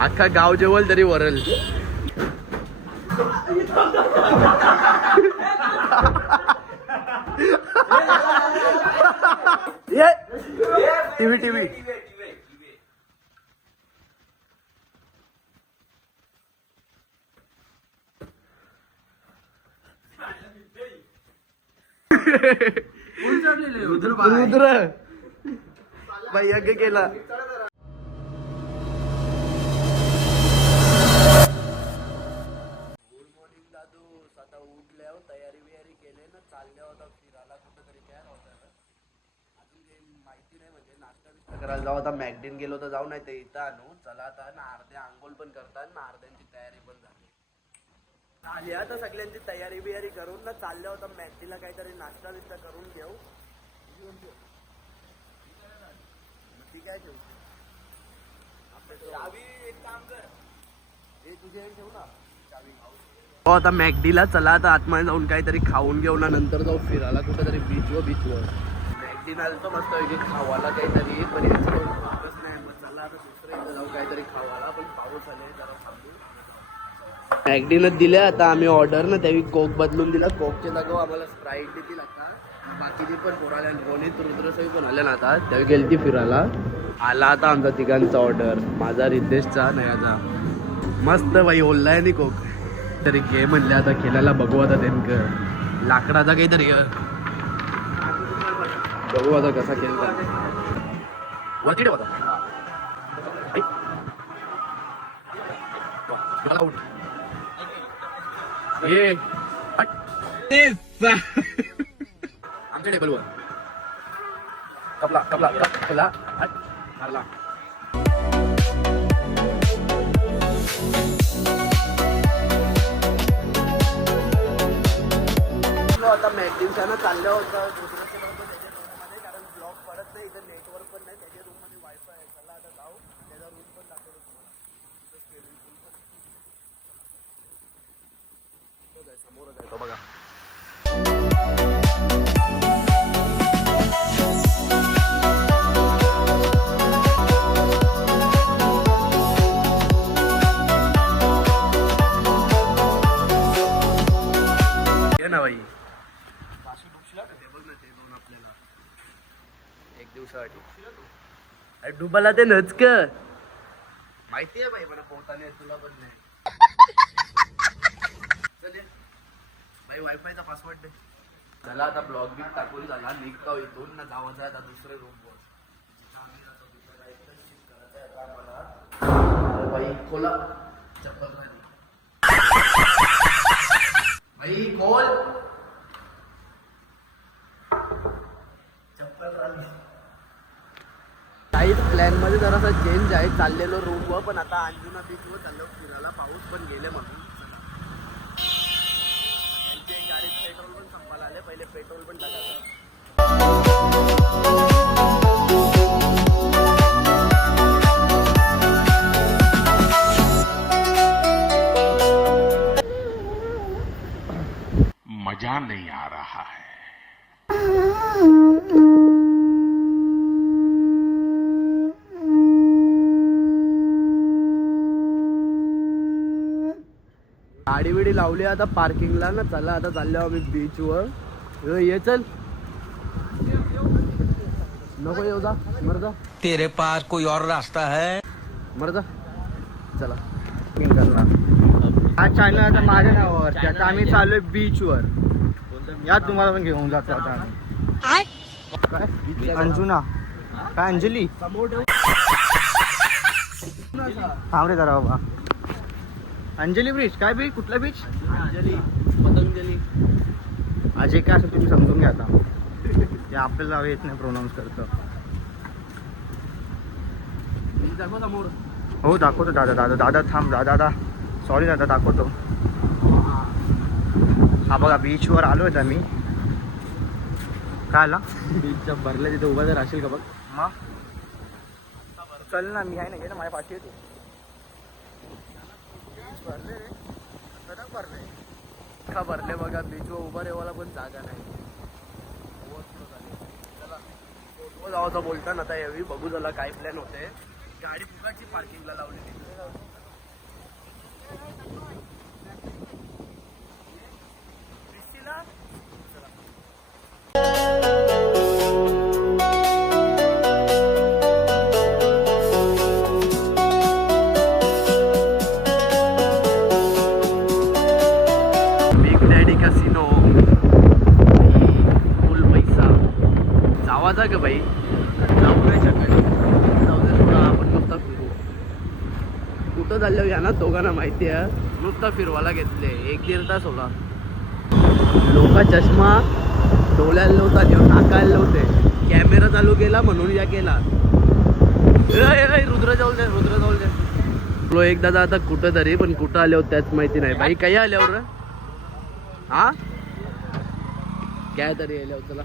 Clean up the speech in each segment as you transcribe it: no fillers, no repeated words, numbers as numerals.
अख्खा गाव जेवल तरी वरल. टीव्ही रुद्र बाई यज्ञ केला. तयारी बियारी केले ना, चालल्या होता फिरायला कुठेतरी. काय होता अजून काही माहिती नाही, म्हणजे नाश्ता बिस्टा करायला जाऊ. आता मॅकडीन गेलो तर जाऊ, नाही ते इथं आणू. चला आता ना, अर्धे आंघोळ पण करतात ना, अर्ध्यांची तयारी पण झाली. आली आता सगळ्यांची तयारी बियारी करून ना, चालल्या होता मॅकडीला काहीतरी नाश्ता बिस्टा करून घेऊ. ठीक आहे, ठेवू. चावी एक काम कर, हे तुझे ठेवू ना चावी. हो आता मॅकडीला चला, आता आतमध्ये जाऊन काहीतरी खाऊन घेऊ ना, नंतर जाऊ फिरायला कुठेतरी बीचवर. मॅकडीन आलो मस्त की खावाला काहीतरी, पण याचं नाही. मग चला आता दुसरं इथं जाऊ काहीतरी खावाला, पण पाऊस आले जरा थांबू. मॅकडीनच दिल्या आता आम्ही ऑर्डर ना, त्यावेळी कोक बदलून दिला. कोकच्या जागेवर आम्हाला स्प्राईट देतील आता. बाकीची पण पोराला कोणीच रुद्रसही पण आले ना, आता त्यावेळी गेली ती फिरायला. आला आता आमचा तिघांचा ऑर्डर, माझा रितेशचा नयाचा. मस्त बाई ओल्लाय नाही कोक तरी घे म्हणले. आता खेळायला बघू आता नेमकं लाकडाचा काहीतरी बघू आता कसा खेळता. वरती ठेव आता. ये आमच्या टेबलवर कपला कपला कपला हरला. आता मॅकडीनच्यानं चाललं होतं दुसऱ्याच्या त्याच्या रूममध्ये, कारण ब्लॉक पडत नाही इथं, नेटवर्क पण नाही. त्याच्या रूममध्ये वायफाय आहे. चला आता जाऊ, त्याचा रूम पण दाखवतो तुम्हाला. तिथं स्विमिंग पूल पण समोरच आहे तो बघा. ना बाई एक दिवसासाठी डुबाला ते नचक माहिती आहे बाई, मला पोहताना तुला पण नाही. बाई वायफायचा पासवर्ड दे. चला आता ब्लॉग बिग टाकून झाला, निघतो इथून ना, जावायचं आता दुसरे रूमवर. बाई खोला चप्पल खाली. भाई खोल चप्पल. काही प्लॅन मध्ये जरासा चेंज आहे. चाललेलो रूमवर, पण आता अंजुना बीचवर चाललो फिरायला. पाऊस पण गेले म्हणून त्यांची गाडीत पेट्रोल पण संपायला आले. पहिले पेट्रोल पण टाकायचं. मजा नहीं आ रहा है. गाडी बिडी लावली आता पार्किंगला ना. चला आता चाललो आम्ही बीचवर. ये चल, नको येऊ जा, मर्दा. तेरे पास कोई और रास्ता है? मर्दा चला. हा चॅनल आता माझ्या नावावर, आता आम्ही चाललोय बीचवर. या तुम्हाला पण घेऊन जातो आता आम्ही. काय अंजुना काय अंजली थांब रे जरा बाबा. अंजली ब्रिज काय बीच, कुठला बीच? अंजली पतंजली अजय काय असं तुम्ही समजून घ्या आता. ते आपल्याला येत नाही प्रोनाऊन्स करतं. समोर हो दाखवतो दादा. दादा थांब दादा. सॉरी दादा दाखवतो. हा बघा बीचवर आलो आहे आम्ही. काय आला बीचच्या भरल्या तिथे उभा जर असेल का बघ. मग चल ना, मी आहे ना, घे ना माझ्या पाठी येतो. भरले रे, कडक भरले. का भरले बघा. बीचवर उभा रेवायला पण जागा नाही. जावाचं बोलताना आता यावी बघू झाला काय प्लॅन होते. गाडी फुकाची पार्किंगला लावलेली. बिग डॅडी कसिनो फुल पैसा जावाचा का बाई जाऊ नाही शकत. जाऊ दे थोडा आपण नुसता फिरू. कुठं चाललं या ना दोघांना माहिती आहे. नुसता फिरवायला घेतले 1-1.5 तास होला. लोक चष्मा डोळ्याला नव्हता देऊन नाकायला नव्हते. कॅमेरा चालू केला म्हणून या केला. रुद्र जाऊ दे रुद्र जाऊ दे. लो एकदा आता कुठं तरी पण कुठं आले होते त्याच माहिती नाही. बाई काही आल्यावर हा काय तरी आल्यावर चला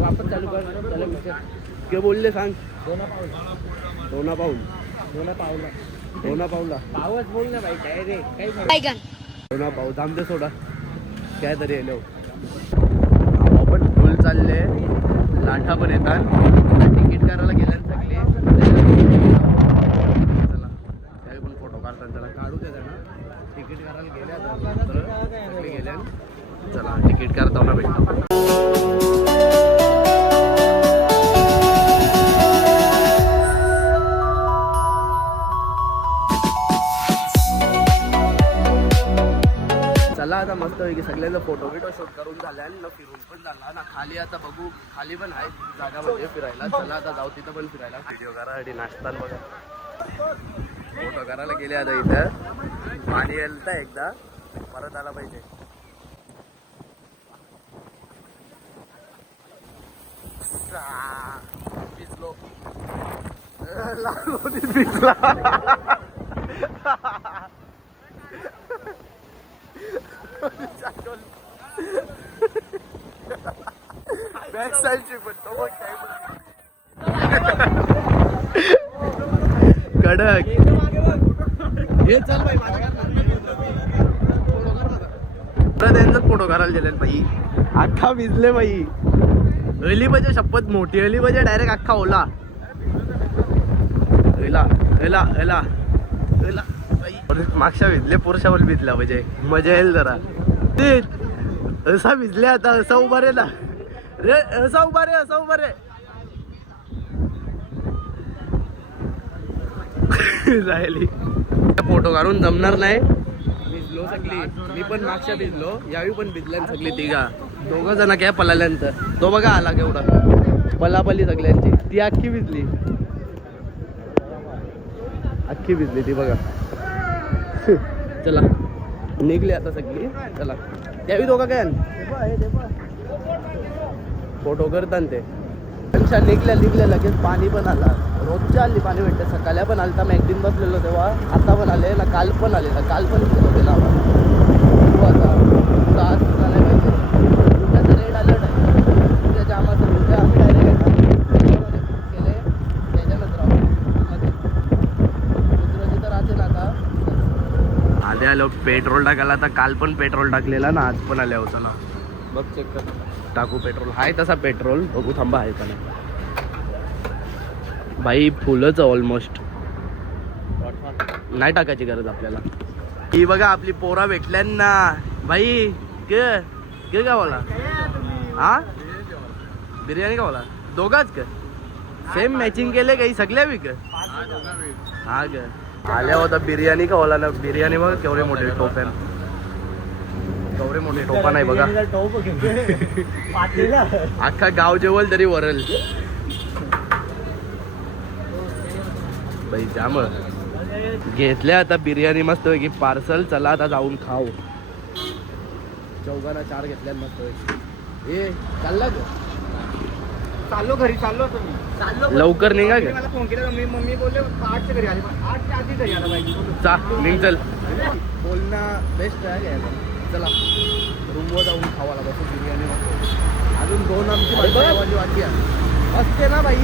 वापस चालू कर बोलले सांग. दोना पाऊला पावच बोल ना भाई काय रे काही दोना पाऊ थांबते सोडा काय तरी आलो. आपण फुल चालले लाठा पण येतात. तिकीट करायला गेल्या सगळे चला त्यावेळी पण फोटो काढतात. चला काढू दे ना. तिकीट करायला गेल्या सगळे गेल्या. चला तिकीट करता ना भेटतो. चला आता मस्त की सगळ्यांचा फोटो बिटो शूट करून झाला आणि फिरून पण झाला ना. खाली आता बघू खाली पण आहे जागा म्हणजे फिरायला. चला आता जाऊ तिथं पण फिरायला. व्हिडिओ करायसाठी नाश्ता बघा फोटो करायला गेले. आता इथं पाणी येईल तर एकदा परत आला पाहिजे. भिजलो भिजला बॅक साईडची पण तो कडक हे चल बाई त्यांचा फोटो करायला गेले बाई. अख्खा भिजले बाई. अली बजे शपथ मोठी अली बजे डायरेक्ट अख्खा ओला मागच्या भिजले पुरुषावर भिजला म्हणजे मजा येईल जरा. ते असा भिजले आता असा उभा रे ना रे असा उभा रे राहिली. फोटो काढून जमणार नाही. भिजलो सगळी. मी पण मागच्या भिजलो यावेळी पण भिजल्या सगळी. तिघा 2 जण काय पळाल्यानंतर तो बघा आला केवढा पलापली सगळ्यांची. ती अख्खी भिजली ती बघा. चला निघले आता सगळी. चला त्यावेळी दोघं काय फोटो करतात ते. निघल्या लगेच पाणी पण आला. रोजच्या आली पाणी भेटते. सकाळी पण आलता. मी एकदिन बसलेलो तेव्हा. आता पण आले ना काल पण आले ना काल पण गेला आता आज नाही पाहिजे. उद्याचं रेड अलर्ट आहे. उद्या जामाचं उद्या आम्ही डायरेक्ट केले त्याच्यानंतर रुद्राजी तर असेल आता. आधी आलो पेट्रोल टाकायला. तर काल पण पेट्रोल टाकलेला ना आज पण आले होता ना. बघ चेक कर टाकू पेट्रोल आहे तसा पेट्रोल. बघू थांबा आहे का नाही. बाई फुलंच ऑलमोस्ट नाही टाकायची गरज आपल्याला. ही बघा आपली पोरा भेटल्यांना बाई. के का बोला हा बिर्याणी का बोला दोघाच का सेम मॅचिंग केले काही सगळ्या बी का हा ग आल्या होता बिर्याणी का बोला ना. बिर्याणी बघा केवढे मोठे टोप्यान केवढे मोठे टोपा नाही बघा. अख्खा गाव जेवल तरी वरल बाई. जाम घेतल्या आता बिर्याणी मस्त पैकी पार्सल. चला आता जाऊन खाऊ. 4 घेतल्या मस्त पैकी. ए चालला ग चाललो घरी चाललो लवकर निघा ग. मला फोन केला मी मम्मी बोलले 8च्या घरी आले. 8च्या आधी घरी आला पाहिजे. चा निघ चल. बोलणं बेस्ट आहे घ्यायला. चला रूमवर जाऊन खावाला बसू बिर्याणी मस्त. अजून 2 आमची बाकी आहे असते ना बाई.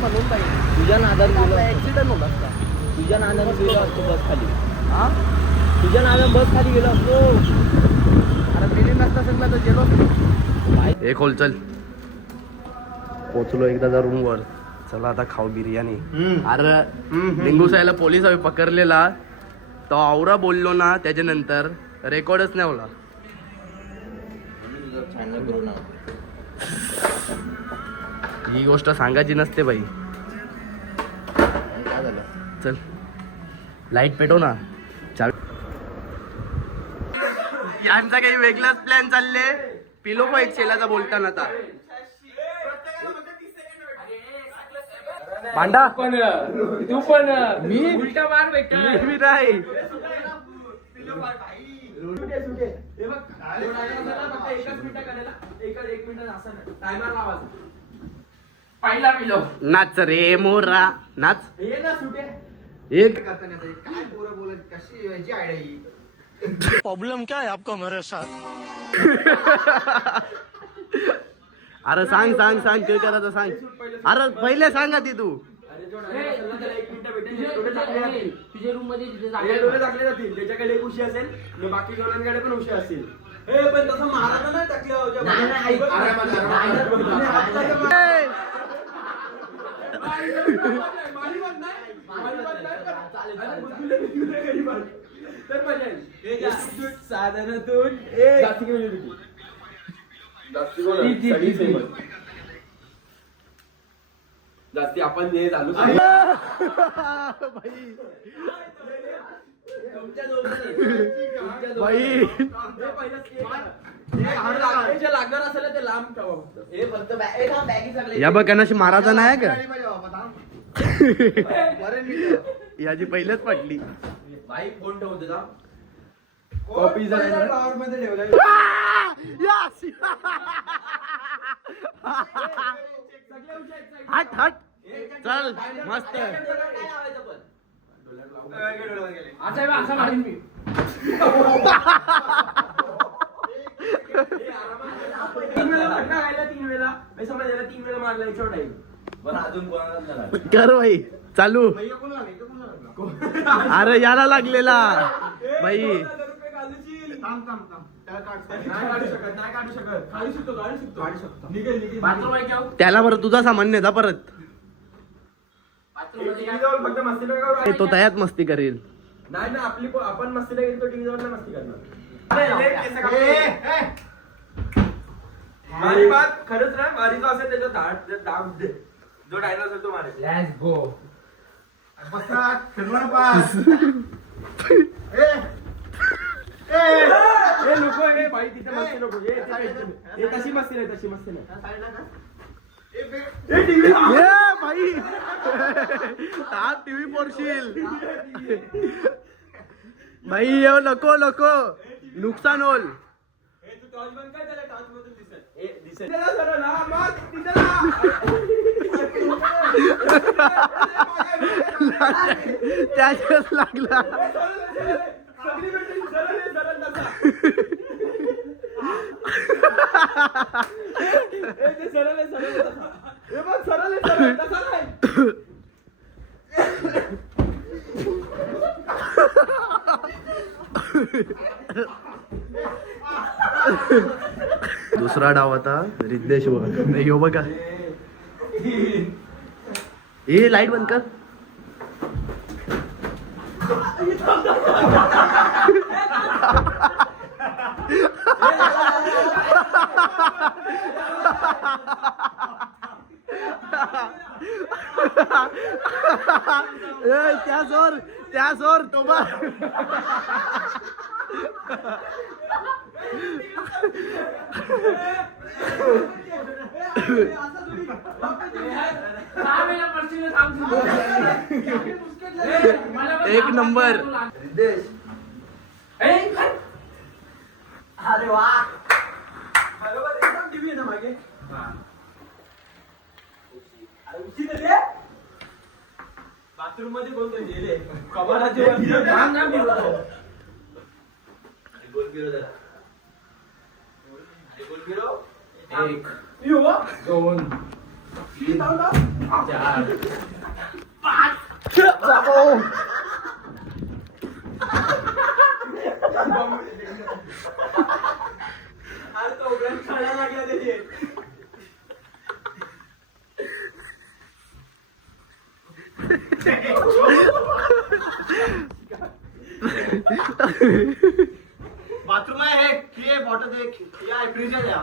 म्हणून बाई तुझ्या नादाला ऍक्सिडेंट होत असता. तुझ्या नादाने गेलो असतो बस खाली. हा तुझ्या नादाने बस खाली गेलो असतो. अरे ट्रेनिंग नसता सगळं तर हे खोल चल. पोचलो एकदा रूम वर. चला आता खाऊ बिर्याणी. अरे लिंगू साहेबला पोलीस पकडलेला तो आवरा बोललो ना त्याच्यानंतर रेकॉर्डच नाही होला. ही गोष्ट सांगायची नसते बाई. चल लाईट पेटव ना. यांचा काही वेगळाच प्लॅन चालले. पिलो पण एक शेलाचा बोलताना आता भांडा तू पण मी उलटा मार भेटला. मी नाही. पहिला पिलो नाच रे मोरा नाच. एक प्रॉब्लम क्या है आपको मेरे साथ? अरे सांग सांग सांग काय करायचं सांग. अरे पहिले सांगा ती तू. तुझ्या रूम मध्ये तिथे टाकले जातील. त्याच्याकडे एक उशी असेल आणि बाकी दोघांकडे पण उशी असतील. पण तसं महाराज नाही टाकलं. साधारणतून जास्ती आपण हे झालो. बाई लागणार असेल ते लांब ठेवा फक्त. या बघ कणाशी मारायचा नाही का. याची पहिलेच पडली. बाई फोन ठेवते ना. कॉपी हट हट चल मस्त. असं मारीन मी. तीन वेळा मारला याच्यावर टाईम. बरं अजून कोणाला कर बाई चालू. अरे याला लागलेला बाई. त्याला बरं तुझा सामान नेता परत. फक्त मस्ती नका करू. तो तयात मस्ती करेल. नाही ना आपली आपण मस्तीला गेली तो टीव्ही जवळ मस्ती करणार. मारी बात खरंच ना. मारी जो असेल त्याचा दाब जो डायनॉसॉर असेल तो मारेल. Let's go. नको हे बाई तिथे मस्ती नको. हे तशी मस्ती नाही. तशी मस्ती नाही. ये भाई टीव्ही पोरशील भाई. येऊ नको नको नुकसान होल. त्याच्याच लागला. दुसरा डाव आता रिद्धेश यो बघा. ए लाईट बंद कर. त्या जोर तो बघ. एक नंबर. अरे वा बरोबर एकदम टीव्ही आहे ना मागे. बाथरूम मध्ये बोलतो गेले कबाडाचे गोल बिरो जरा. गोल बिरो 1 2 3 4 5 अरे तो उघड्यात खेळायला लागला त्याचे. ये फोटो देख या फ्रीज आहे या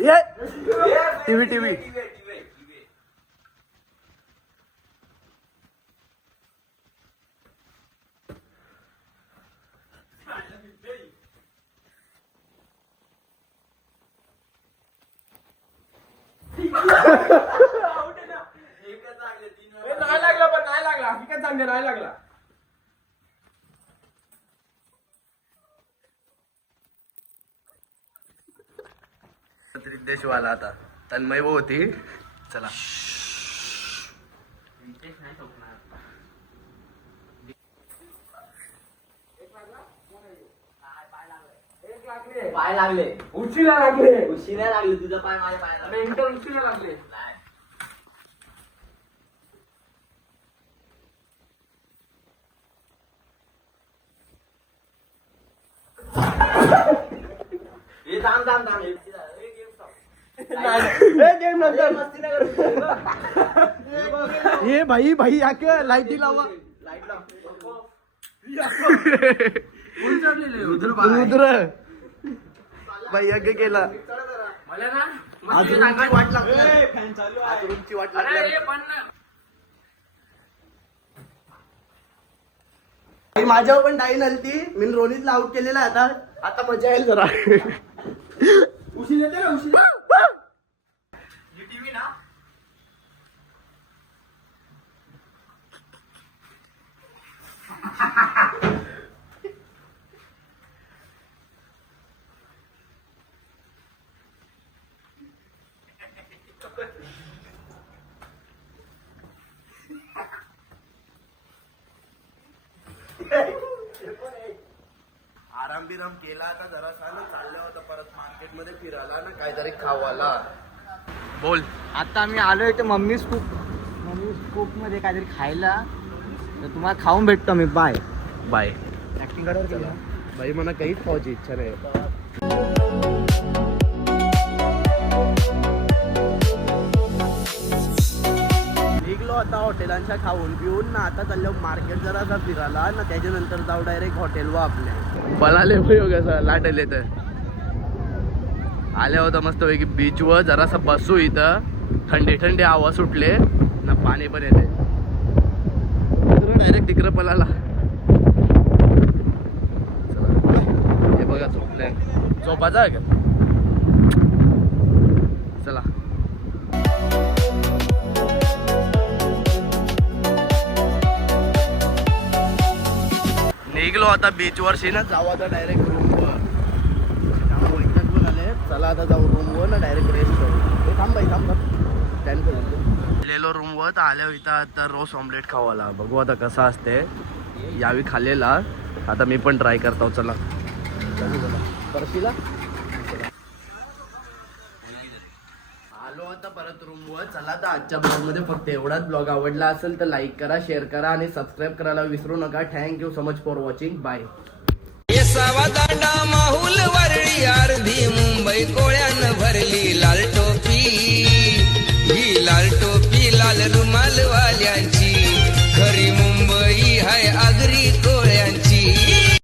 ये टीव्ही टीव्ही नाही लागला पण नाही लागला हकीकत सांगते नाही लागला देशवाला आता तन्मय भाऊ होती चला पाय लागले उशीला लागले उशिरा लागले तुझा पाय माझ्या पायाला मेंटल उशीला लागले हे थांब थांब थांब ये भाई भाई आके लाईटी लावा रुद्र भाई आगे केला मला ना आज रूमची वाट लागली आज रूमची वाट अरे लागली हे पण ना माझ्यावर पण डाईन आलती मी रोनितला आउट केलेला आहे आता आता मजा येईल जरा उशी देते ना उशी आराम बिराम केला आता जरा चाललं होतं परत मार्केट मध्ये फिरायला ना काहीतरी खावाला बोल आता आम्ही आलोय तर मम्मी स्कूप मध्ये काहीतरी खायला तर तुम्हाला खाऊन भेटतो मी बाय बाय ऍक्टिंग करायला चला भाई मला काहीच खावायची इच्छा नाही निघलो आता हॉटेलांच्या खाऊन पिऊन ना आता चाललो मार्केट जरा असा फिरायला ना त्याच्यानंतर जाऊ डायरेक्ट हॉटेलवर आपल्या पळाले कसं लाटले तर आले होतं मस्त पैकी बीचवर जरासा बसू इथं थंडी थंडी हवा सुटले ना पाणी पण येते डायरेक्ट तिकडं पळाला हे बघा झोपले झोपाचा आहे का चला निघलो आता बीचवर शी ना जाऊ आता डायरेक्ट रूमवर आले चला आता जाऊ रूमवर ना डायरेक्ट रेस्ट करू थांब बाई थांब प्लॅन करू आलेलो रूमवर तर आल्या इथं आता रोज ऑमलेट खावाला बघू आता कसा असते यावी खाल्लेला आता मी पण ट्राय करतो चला परशीला आलो आता परत रूमवर चला तर आजच्या ब्लॉग मध्ये फक्त एवढाच ब्लॉग आवडला असेल तर लाईक करा शेअर करा आणि सबस्क्राईब करायला विसरू नका thank you so much for watching bye ये सावधान माहुल